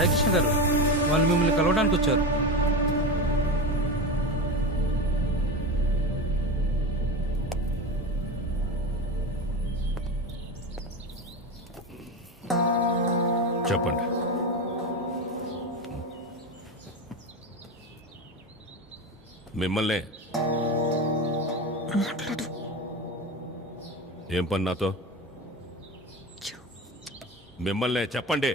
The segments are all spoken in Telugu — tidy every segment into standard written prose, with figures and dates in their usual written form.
సాయికృష్ణ గారు వాళ్ళు మిమ్మల్ని కలవడానికి వచ్చారు. చెప్పండి. మిమ్మల్నే. ఏం పని నాతో? మిమ్మల్నే చెప్పండి.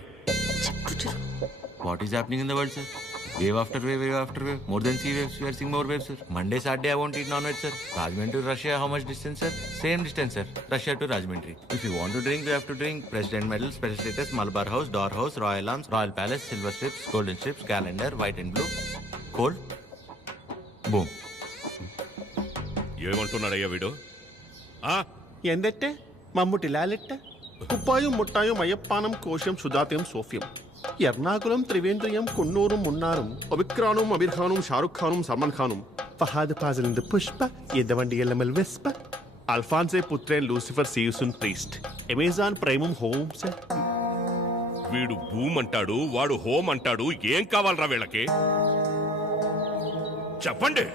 What is happening in the world, sir? Wave after wave, wave after wave. More than sea waves, we are seeing more waves, sir. Monday, Saturday, I won't eat non-veg, sir. Rajahmundry to Russia, how much distance, sir? Same distance, sir. Russia to Rajahmundry. If you want to drink, you have to drink. President Medal, Special Status, Malabar House, Door House, Royal Arms, Royal Palace, Silver Strips, Golden Strips, Calendar, White and Blue. Cold. Boom. ఏమంటున్నాడయ్యా వీడు? എന്തെറ്റെ മമ്മൂട്ടി ലാലിട്ടെ കുപ്പായും മുട്ടായും അയ്യപ്പാനം കോശം സുധാത്യം സോഫ്യം എറണാകുളം ത്രിവേന്ദ്രിയം കുണ്ണൂറും മുന്നാറും ഒബിക്രാനും അബീർ ഖാനും ഷാറുഖ് ഖാനും സൽമാൻ ഖാനും ഫഹാദ് ഫാസിലിന്റെ പുഷ്പ യദവണ്ടി എല്ലമൽ വെസ്പ അൽഫാൻസെ പുത്രൻ ലൂസിഫർ సీయుసున్ ప్రీస్ట్ అమెజాన్ ప్రైమం హోమ్స్. వీడు భూమ్ అంటాడు, వాడు హోమ్ అంటాడు. ఏం కావాలరా వీళ్ళకి? చెప్పండి.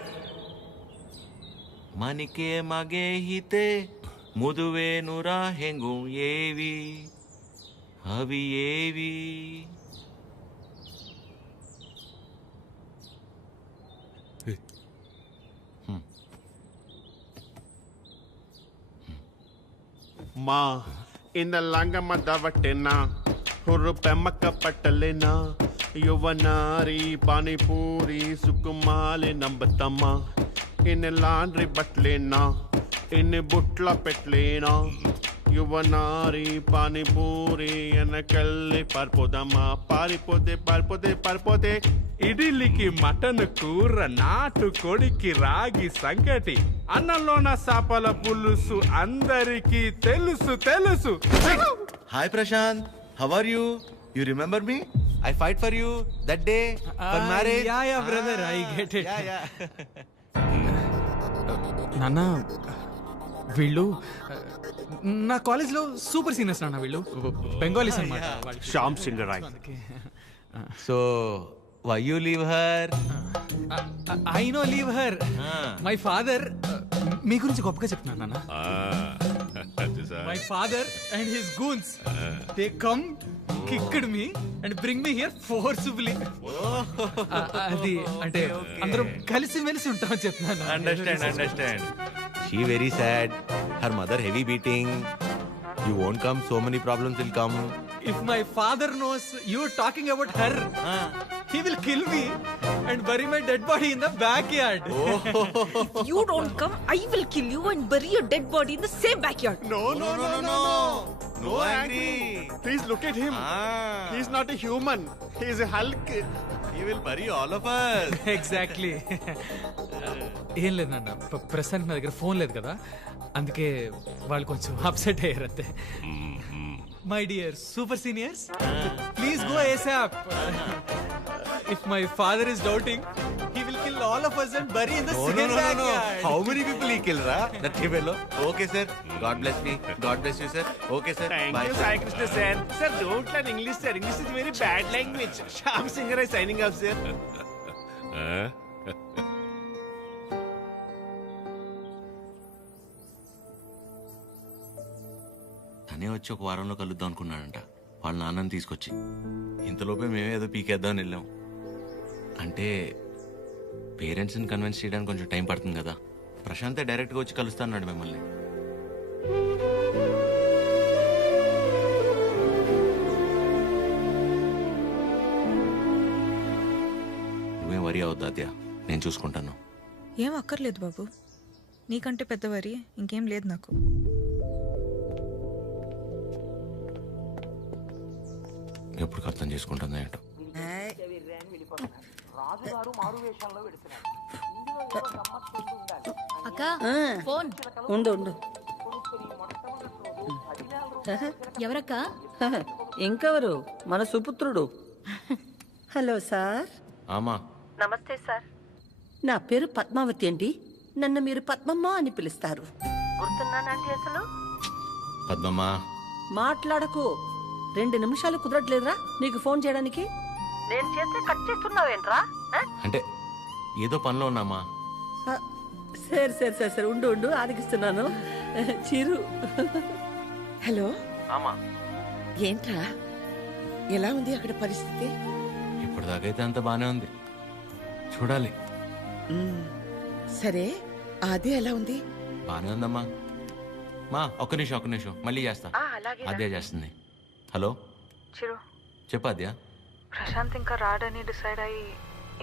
ಮನಿಕೆ ಮಗೆ ಹಿತೆ ಮುದುವೆ ನುರ ಹೆಂಗು ಏವಿ ಅವಿ ಏವಿ. మా ಇನ್ನ ಲಾಂಗಮ್ಮ ದವಟ್ಟೆನ ಹುರು ಪೆಮ್ಮಕ್ಕ ಪಟ್ಟಲೆನ ಯುವನಾರಿ ಪಾನಿಪೂರಿ ಸುಕುಮಾಲೆ ನಂಬತಮ್ಮ ಇನ್ನ లాండ్రీ బట్టలేనా ఇన్ని బుట్ల పెట్టలేనా యువనారి పానీపూరి వెనకల్లి పారిపోదమ్మా పారిపోతే పారిపోతే పారిపోతే ఇడ్లీకి మటన్ కూర నాటు కొడికి రాగి సంగటి అన్నంలోన సాపల పులుసు అందరికీ తెలుసు తెలుసు. Hi Prashant, how are you? You remember me? I fight for you that day for marriage. Yeah, brother, I get it. Yeah. నాన్న వీళ్ళు నా కాలేజ్లో సూపర్ సీనియర్స్ నాన్న. వీళ్ళు బెంగాలీస్ అన్నమాట. Shyam Singh Roy. So why you leave her? I no leave her. My father మీ గురించి గొప్పగా చెప్తున్నాను నాన్న. My father and his goons they come kicked me and bring me here forcibly. అది అంటే అందరం కలిసి మెలిసి ఉంటామని చెప్తున్నాను. Understand. She very sad. Her mother heavy beating. You won't come, so many problems will come. If my father knows you are talking about her, he will kill me and bury my dead body in the backyard. If you don't come, I will kill you and bury your dead body in the same backyard. No angry. Please look at him. He is not a human. He is a Hulk. He will bury all of us. Exactly. ఏం లేదు నాన్న, ప్రస్తుతానికి నా దగ్గర ఫోన్ లేదు కదా, అందుకే వాళ్ళు కొంచెం అప్సెట్ అయ్యారు అంతే. My dear super seniors, please go ASAP. If my father is doubting, he will kill all of us and bury in the same backyard. How many people he kill, ra? That fellow. Okay, sir. God bless me. God bless you, sir. Okay, sir. Thank Bye, you, sir. Sai Krishna sir. Sir, don't learn English, sir. English is very bad language. Shyam Singh is signing off, sir. తనే వచ్చి ఒక వారంలో కలుద్దాం అనుకున్నాడంట వాళ్ళ నాన్నని తీసుకొచ్చి. ఇంతలోపే మేమే ఏదో పీకేద్దామని వెళ్ళాం. అంటే పేరెంట్స్ని కన్విన్స్ చేయడానికి కొంచెం టైం పడుతుంది కదా. ప్రశాంతే డైరెక్ట్గా వచ్చి కలుస్తా అన్నాడు మిమ్మల్ని. నువ్వేం వరి అవద్దు అద్యా, నేను చూసుకుంటాను. ఏం అక్కర్లేదు బాబు, నీకంటే పెద్దవారి ఇంకేం లేదు నాకు. ఎప్పుడు అర్థం చేసుకుంటుందా ఏంటో. అక్క ఫోన్ ఉండు ఉండు. ఎవరక్క? ఇంకెవరు? మన సుపుత్రుడు. Hello sir. ఆమా. నమస్తే సార్. నా పేరు పద్మావతి అండి. నన్ను మీరు పద్మమ్మ అని పిలుస్తారు. గుర్తున్నానండి అసలు? పద్మమ్మ. మాట్లాడకు. 2 నిమిషాలు కుదరట్లేదురా నీకు ఫోన్ చేయడానికి? నేను చేస్తే కట్ చేస్తున్నావేంట్రా అంటే ఏదో పనిలో ఉన్నామా. సరే సరే సరే సరే ఉండు ఉండు ఆరగిస్తున్నాను. చిరు హలో ఆమా ఏంట్రా ఎలా ఉంది అక్కడ పరిస్థితి? ఇప్పటిదాకైతే అంత బానే ఉంది, చూడాలి. సరే ఆది ఎలా ఉంది? బానే ఉందమ్మా. మా ఒక్క నిమిషం మళ్ళీ చేస్తా. అదే చేస్తుంది. హలో చిరు, చెప్పు అద్యా. ప్రశాంత్ ఇంకా రాడని డిసైడ్ అయ్యి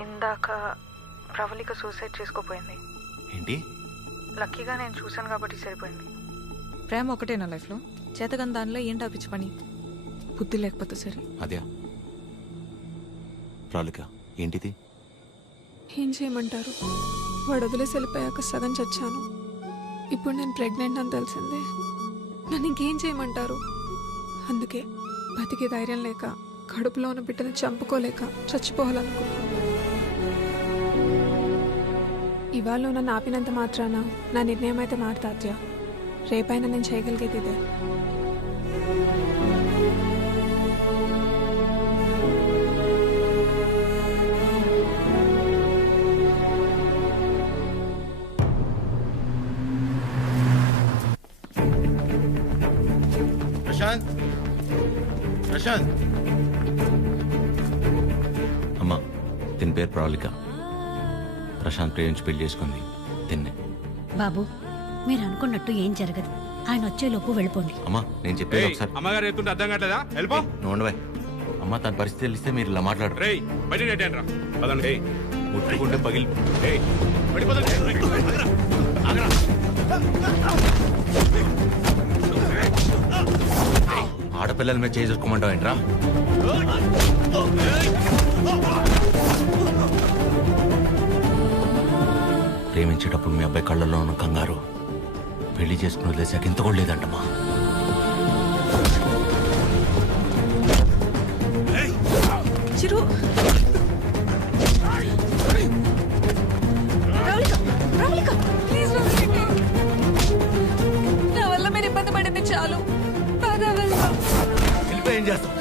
ఇందాక ప్రవళిక సూసైడ్ చేసుకోపోయింది. ఏంటి? లక్కీగా నేను చూశాను కాబట్టి సరిపోయింది. ప్రేమ ఒకటే నా లైఫ్లో, చేతగాని దానిలో ఏంటా పిచ్చి పని, బుద్ధి లేకపోతే సరే. అద్యా ప్రాలిక ఏంటిది? ఏం చేయమంటారు, వాడు వదిలేసి వెళ్ళిపోయాక సగం చచ్చాను. ఇప్పుడు నేను ప్రెగ్నెంట్ అని తెలిసిందే. నన్ను ఇంకేం చేయమంటారు? అందుకే బతికే ధైర్యం లేక, కడుపులో ఉన్న బిడ్డను చంపుకోలేక చచ్చిపోవాలనుకున్నాను. ఇవాళ నన్ను ఆపినంత మాత్రాన నా నిర్ణయం అయితే మారుతాత్య. రేపైనా నేను చేయగలిగేది ఇదే. ప్రశాంత్ ప్రశాంత్. అమ్మా దీని పేరు ప్రాలిక. ప్రశాంత్ ప్రేమించి పెళ్లి చేసుకుంది తిన్నే. బాబు మీరు అనుకున్నట్టు ఏం జరగదు. ఆయన వచ్చేలోపు వెళ్ళిపోండి. అమ్మా నేను చెప్పేది ఒకసారి. అమ్మగారు ఎత్తుంటే అర్థం కావట్లేదా? వెళ్ళిపో. నోండవే అమ్మ, తన పరిస్థితి తెలిస్తే మీరు ఇలా మాట్లాడరు. రేయ్ బయట నెట్టండి రా. పదండి. ముట్టుకుంటే పగిలి. ఏయ్ వెళ్ళిపోదండి. ఆగరా. ఆడపిల్లల మీద చేసుకోమంటావు ఏంట్రా? ప్రేమించేటప్పుడు మీ అబ్బాయి కళ్ళల్లో ఉన్న కంగారు పెళ్లి చేసుకుని వదిలేసాక ఇంత కూడా లేదంటమ్మా. చిరు, ప్రవళిక, ప్లీజ్ నా వల్ల మీరు ఇబ్బంది పడింది చాలు. వెళ్ళిపోయి ఏం చేస్తావు?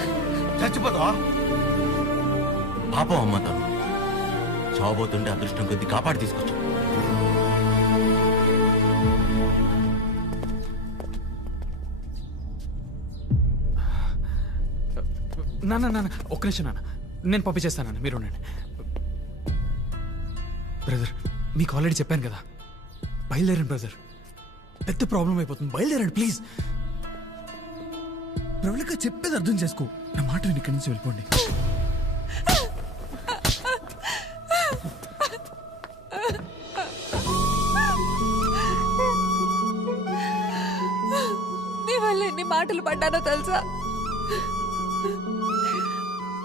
చచ్చిపోతావా? పాపం అమ్మ, తను చావబోతుంటే అదృష్టం కొద్ది కాపాడి తీసుకొచ్చు. నాన్న ఒక్క నిమిషం నాన్న, నేను పంపించేస్తాను, మీరు ఉండండి. బ్రదర్ మీకు ఆల్రెడీ చెప్పాను కదా, బయలుదేరండి బ్రదర్, పెద్ద ప్రాబ్లం అయిపోతుంది, బయలుదేరండి ప్లీజ్. ప్రవళిక చెప్పేది అర్థం చేసుకో, నా మాట విని ఇక్కడి నుంచి వెళ్ళిపోండి. నీ వల్ల ఎన్ని మాటలు పడ్డానో తెలుసా?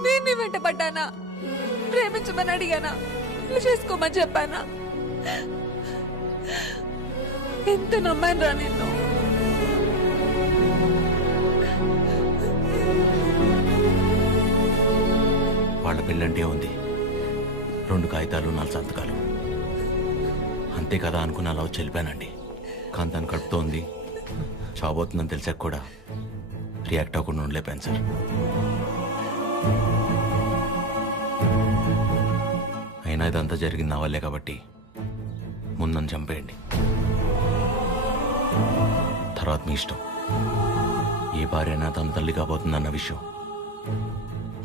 నేను నీ వెంట పడ్డానా? ప్రేమించమని అడిగానా? పెళ్లి చేసుకోమని చెప్పానా? ఎంత నమ్మాను రా నిన్ను. వాళ్ళ పెళ్ళంటే ఉంది, 2 కాగితాలు 4 సంతకాలు అంతే కదా అనుకుని అలా వచ్చి వెళ్ళిపోయానండి. కానీ తను కడుపుతో ఉంది, చావబోతుందని తెలిసాక కూడా రియాక్ట్ అవ్వకుండా ఉండలేపాను సార్. అయినా ఇదంతా జరిగింది నా వల్లే కాబట్టి ముందు నన్ను చంపేయండి, తర్వాత మీ ఇష్టం. ఏ భార్య అయినా తన తల్లి కాబోతుందన్న విషయం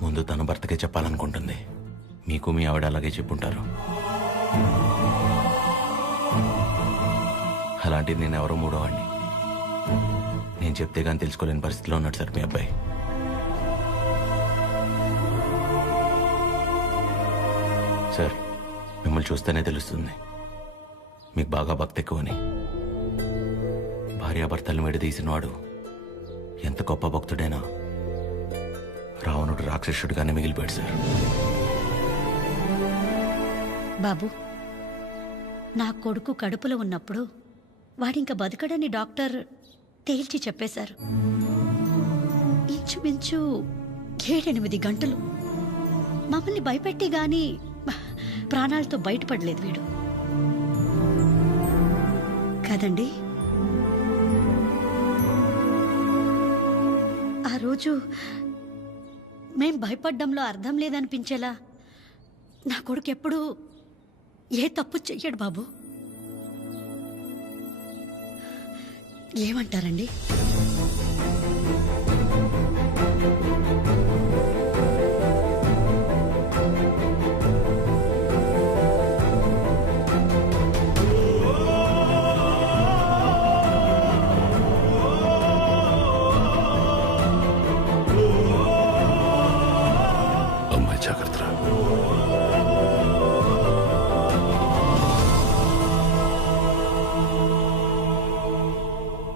ముందు తన భర్తకే చెప్పాలనుకుంటుంది. మీకు మీ ఆవిడ అలాగే చెప్పుంటారు. అలాంటిది నేను ఎవరో మూడోవాడిని. నేను చెప్తే కానీ తెలుసుకోలేని పరిస్థితిలో ఉన్నాడు సార్ మీ అబ్బాయి. సార్ మిమ్మల్ని చూస్తేనే తెలుస్తుంది మీకు బాగా భక్తి ఎక్కువని. భార్యాభర్తలను విడదీసినవాడు ఎంత గొప్ప భక్తుడైనా రావణుడు రాక్షసుడిగానే మిగిలిపోయాడు సార్. బాబు నా కొడుకు కడుపులో ఉన్నప్పుడు వాడింక బతకడని డాక్టర్ తేల్చి చెప్పేశారు. ఇంచుమించు 7-8 గంటలు మమ్మల్ని భయపెట్టి గాని ప్రాణాలతో బయటపడలేదు వీడు కదండి. ఆ రోజు మేం భయపడ్డంలో అర్థం లేదనిపించేలా నా కొడుకు ఎప్పుడూ ఏ తప్పు చెయ్యడు బాబు. ఏమంటారండి? అమ్మాయి జాగ్రత్త.